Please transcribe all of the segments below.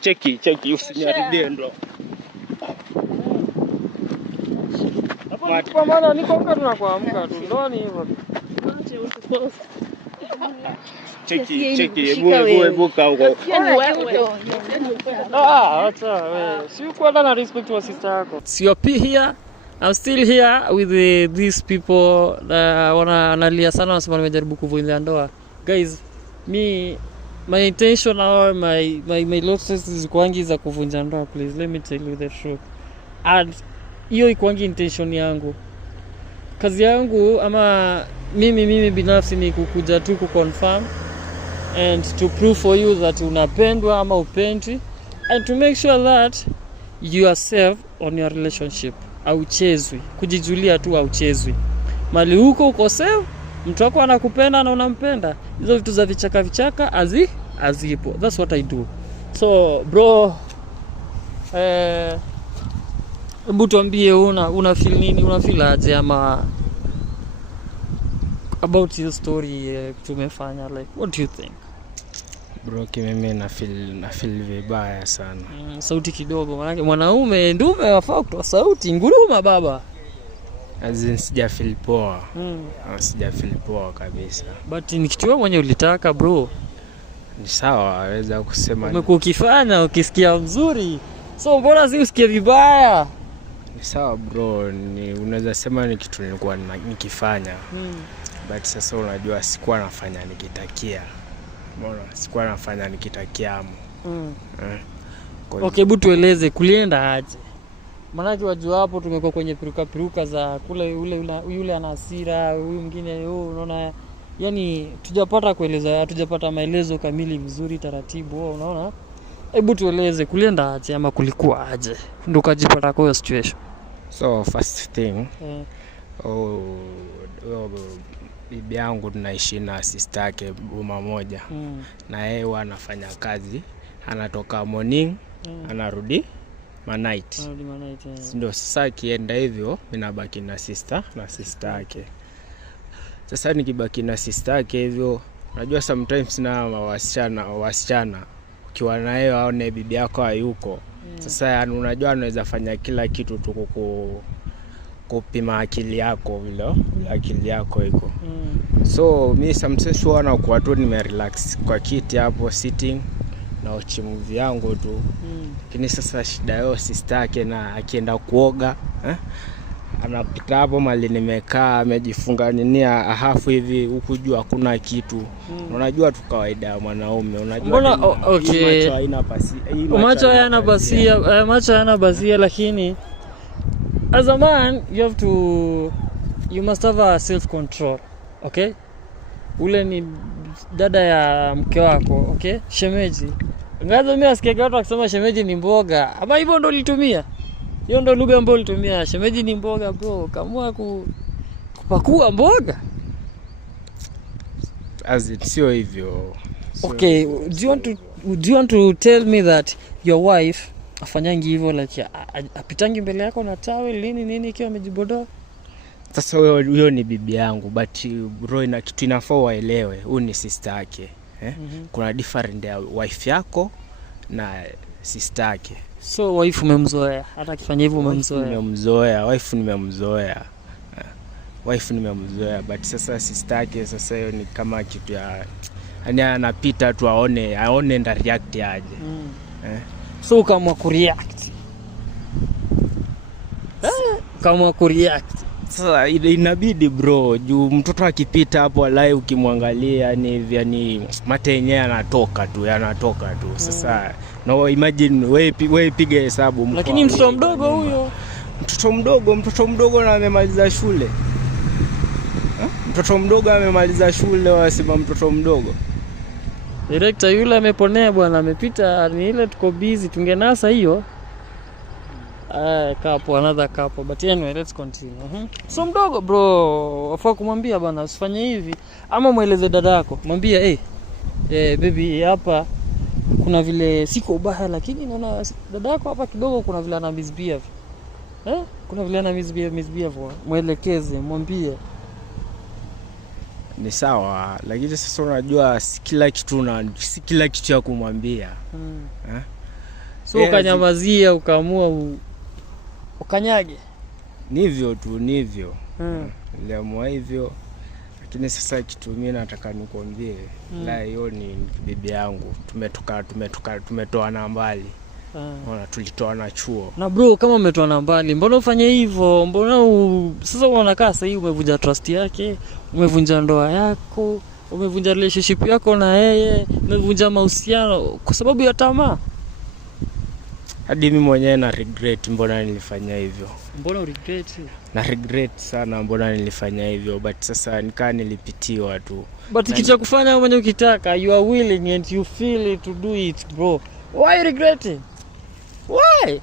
Cheki usiniharibie ndo. Kwa maana niko kama kuamka tu ndo ni hivyo. Cheki ebuka huko. Acha wewe. Si uko na respect wa sister yako. COP here. I'm still here with these people wanalia sana wanasema nimejaribu kuvunja ndoa. Guys, my intention or my losses is kwangi za kuvunja ndoa, please let me tell you the truth. And hiyo ikwangi intention yangu. Kazi yangu ama mimi binafsi ni kukuja tu kuconfirm and to prove for you that unapendwa ama upendi, and to make sure that you are safe on your relationship. Auchezwi, kujijulia tu auchezwi. Mali huko uko safe, mtu wako anakupenda na unampenda. Hizo vitu za vichaka azipo. That's what I do. So bro, hebu tuambie una feel nini? Una feel aje ama about your story tumefanya, like what do you think? Bro, mimi na feel vibaya sana. Sauti kidogo, maana mwanaume ndume wafaa kutoa sauti nguruma baba. Azin sija feel poa. Sija feel poa kabisa. But ni kitu wewe mwenyewe ulitaka bro. Ni sawa, waweza kusema umekuwa ukifanya ukisikia mzuri. So mbona si usikie vibaya? Ni sawa bro, unaweza sema ni kitu nilikuwa nikifanya. But sasa unajua sikuwa nafanya nikitakia. Mbona sikuwa nafanya nikitakia amu. Okay, hebu tueleze kulienda aje? Maana wajua hapo tumekuwa kwenye piruka za kule yule ana hasira, huyu mwingine unaona, yani hatujapata maelezo kamili vizuri taratibu, unaona? Hebu tueleze kulienda aje ama kulikuwa aje ndio ukajipata kwa situation. So first thing, bibi yangu tunaishi na sister yake boma moja. Na yeye anafanya kazi, anatoka morning, anarudi night. Ndio sasa akienda hivyo mimi nabaki na sister yake. Sasa nikibaki na sister yake hivyo, unajua sometimes na wasichana ukiwa na yeye aone bibi yako hayuko. Sasa unajua anaweza fanya kila kitu tu kupima akili yako vile akili yako iko. So mimi sometimes huwa kwa tu nimerelax kwa kiti hapo sitting na watch movie yangu tu. Lakini sasa shida yao sister yake, na akienda kuoga anapita hapo mali nimekaa amejifunga hafu hivi huku juu hakuna kitu. Unajua tu kawaida ya mwanaume, unajua mbona okay, macho haina basia, lakini as a man you must have a self control. Okay, ule ni dada ya mke wako, okay, shemeji. Ngazo mimi asikia watu wakisema shemeji ni mboga, ama hivyo ndo ulitumia? Hiyo ndo lugha ambayo ulitumia, shemeji ni mboga bro, kamua kupakua mboga. Sio hivyo. Okay, do you want to tell me that your wife afanyangi hivyo, like apitangi mbele yako na towel nini ikiwa amejibodoa? Sasa huyo ni bibi yangu, but bro ina kitu inafaa waelewe, huyu ni sister yake. Kuna different ya wife yako na sister yake. So wife umemzoea, hata akifanya hivyo umemzoea? Wife nimemzoea, but sasa sister yake, sasa hiyo ni kama kitu ya yani anapita tu aone nda react aje. So kama kureact. Kama kureact. Sasa inabidi bro, juu mtoto akipita hapo alai ukimwangalia yani mate yenyewe yanatoka tu. Sasa no, imagine wewe piga hesabu. Lakini mtoto mdogo huyo. Mtoto mdogo na amemaliza shule. Wasema mtoto mdogo. Director yule ameponea bwana, amepita ni ile tuko busy tungenasa hiyo. Another couple, but anyway, let's continue. So mdogo bro, wafaa kumwambia bwana usifanye hivi, ama mueleze dadako, mwambie baby hapa kuna vile siko ubaya, lakini naona dadako hapa kidogo kuna vile ana misbehave. Kuna vile ana misbehave, muelekeze, mwambie. ni sawa, lakini sasa unajua si kila kitu ya kumwambia. So ukanyamazia ukaamua ukanyage. Nivyo tu nivyo. Niliamua hivyo. Lakini sasa kitu mimi nataka nikwambie, la hiyo ni bibi yangu. Tumetoana mbali. Tulitoana chuo. Na bro, kama umetoana mbali, mbona ufanye hivyo? Mbona sasa unakaa sasa hivi umevunja trust yake, umevunja ndoa yako, umevunja relationship yako na yeye, umevunja mahusiano kwa sababu ya tamaa? Hadi mimi mwenyewe na regret mbona nilifanya hivyo. Mbona regret? Na regret sana mbona nilifanya hivyo, but sasa nikaa nilipitiwa tu. But kitu cha kufanya mwenyewe ukitaka, you are willing and you feel it to do it, bro. Why regretting? Why?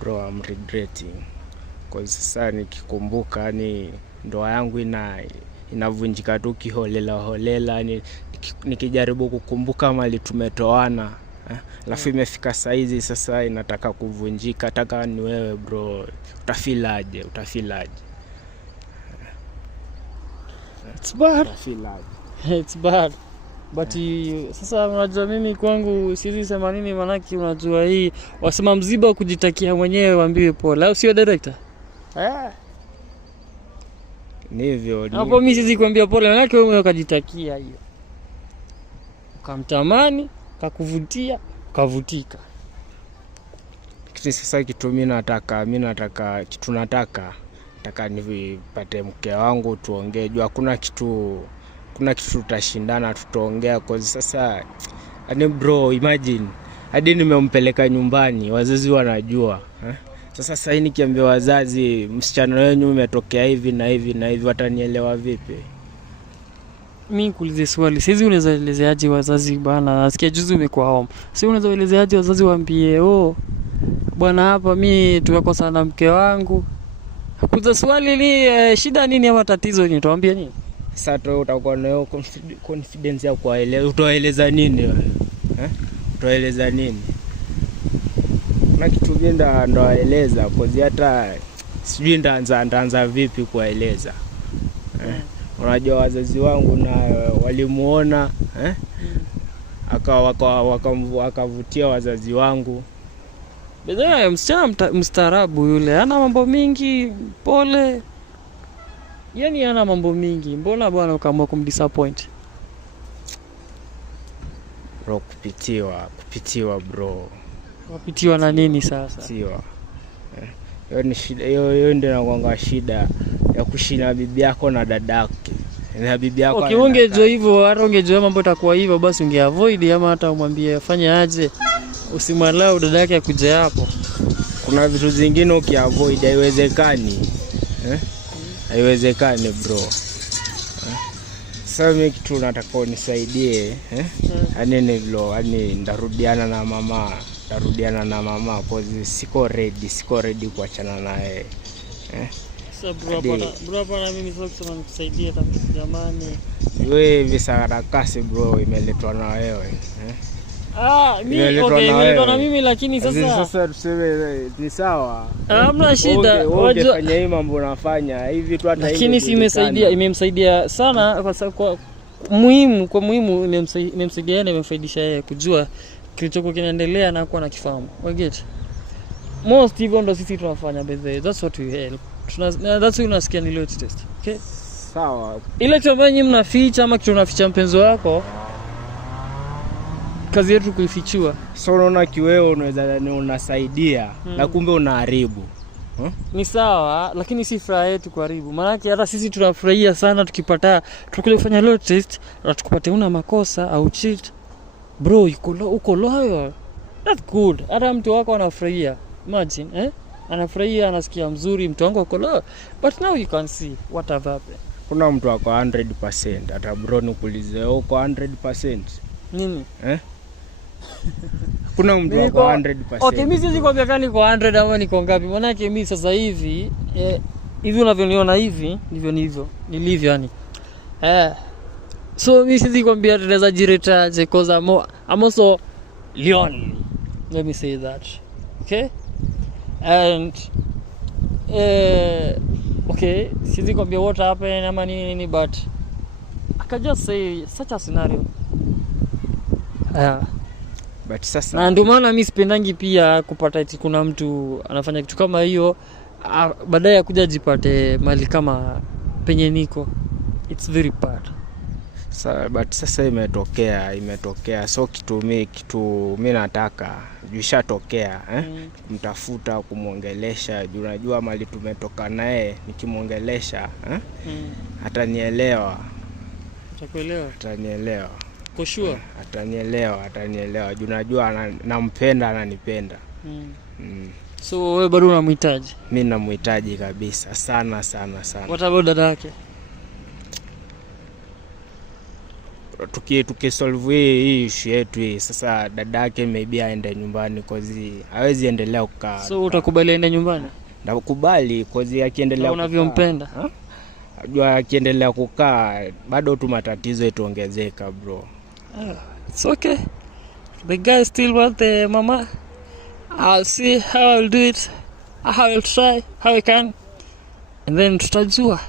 Bro, I'm regretting. Kwa sasa nikikumbuka ni ndoa yangu inavunjika tu kiholela, nikijaribu kukumbuka mali tumetoana. Alafu imefika saizi sasa inataka kuvunjika. Taka ni wewe bro, utafilaje? It's bad. It's bad. But sasa unajua mimi kwangu siwezi sema nini, manaki unajua hii wasema mziba kujitakia mwenyewe waambiwe pole. Au sio director? Nivyo. Hapo mimi siwezi kuambia pole, manaki wewe ukajitakia hiyo. Ukamtamani, kakuvutia, kavutika. Kitu sasa kitu mimi nataka nipate mke wangu tuongee. Jua kuna kitu tutashindana, tutaongea kwa sasa. Ani bro, imagine hadi nimempeleka nyumbani, wazazi wanajua. Sasa sasa nikiambia wazazi msichana wenu umetokea hivi na hivi, watanielewa vipi? Mimi kuulize swali, sisi unaweza elezeaje wazazi bana? Nasikia juzi umekuwa home. Sisi unaweza elezeaje wazazi waambie, bwana hapa mimi tumekosa na mke wangu. Kuuliza swali ni shida nini ama tatizo ni tuambie nini? Sasa utakuwa nayo confidence ya kuwaeleza. Utaeleza nini wewe? Utaeleza nini? Kuna kitu vinda ndo aeleza, kwa hata sijui ndaanza vipi kuwaeleza. Unajua wazazi wangu na walimuona akavutia wazazi wangu. Bidhaa msichana mstaarabu yule, hana mambo mingi, pole. Yaani hana mambo mingi. Mbona bwana ukaamua kumdisappoint? Bro, kupitiwa bro. Wapitiwa na nini sasa? Kupitiwa. Hiyo ni shida, hiyo ndio inakuanga shida ya kushina bibi yako na dadake. Na bibi yako. Okay, ungejua hivyo, hata ungejua mambo itakuwa hivyo, basi ungeavoid ama hata umwambie afanye aje. Usimwalau dadake akuje hapo. Kuna vitu zingine ukiavoid haiwezekani. Haiwezekani bro. Sasa mimi kitu nataka unisaidie, Ani ndarudiana na mama kwa siko ready kuachana naye. Sasa bro hapa mimi sio kusema nikusaidie jamani. Wewe visarakasi bro imeletwa na wewe. Imeletwa na mimi, lakini sasa tuseme ni sawa. Hamna shida. Wajua fanya hivi mambo unafanya hivi tu hata hivi. Lakini imemsaidia sana kwa muhimu imemsaidia na imemfaidisha yeye kujua kilichokuwa kinaendelea na kuwa na kifahamu. Get most even ndo sisi tunafanya beze. That's what we help. That's what unasikia ni loyalty test. Okay? Sawa. Ile kitu ambayo nyinyi mnaficha ama kitu unaficha mpenzi wako, kazi yetu kuifichua. So unaona kiwewe unasaidia na kumbe unaharibu. Ni sawa, lakini si furaha yetu kuharibu. Maana hata sisi tunafurahia sana tukipata tukule kufanya loyalty test, tukupate una makosa au cheat. Bro, uko loyal. That's good. Hata mtu wako anafurahia. Imagine, anafurahia, anasikia mzuri, mtu wangu uko loyal. But now you can see what have happened. Kuna mtu wako 100%, hata bro nikuulize uko 100%. Nini? Kuna mtu wako 100%. Okay, mimi siwezi kuambia kani kwa 100 ama niko ngapi. Maana yake mimi sasa hivi hivi unavyoniona hivi ndivyo nilivyo yani. So mimi siwezi kuambia tunaweza jiretaje cause I'm also lonely. Let me say that. Okay? And okay, siwezi kuambia what happened ama nini but I can just say such a scenario. But sasa na ndio maana mimi sipendangi pia kupata eti kuna mtu anafanya kitu kama hiyo baadaye kuja jipate mali kama penye niko. It's very bad. But sasa imetokea so kitu mimi nataka jushatokea mtafuta kumuongelesha, unajua mali tumetoka naye, nikimuongelesha atanielewa. Atakuelewa? Atanielewa. For sure. Atanielewa. Unajua nampenda, ananipenda. So wewe bado unamhitaji? Mimi namhitaji kabisa sana. What about dada yake? Tukisolve hii issue yetu hii sasa, dada yake maybe aende nyumbani cause hawezi endelea kukaa. So utakubali aende nyumbani? Nakubali cause akiendelea unavyompenda. Unajua akiendelea kukaa bado tu matatizo itaongezeka bro. It's okay. The guy still want the mama. I'll see how I'll do it. How I'll try how I can. And then tutajua.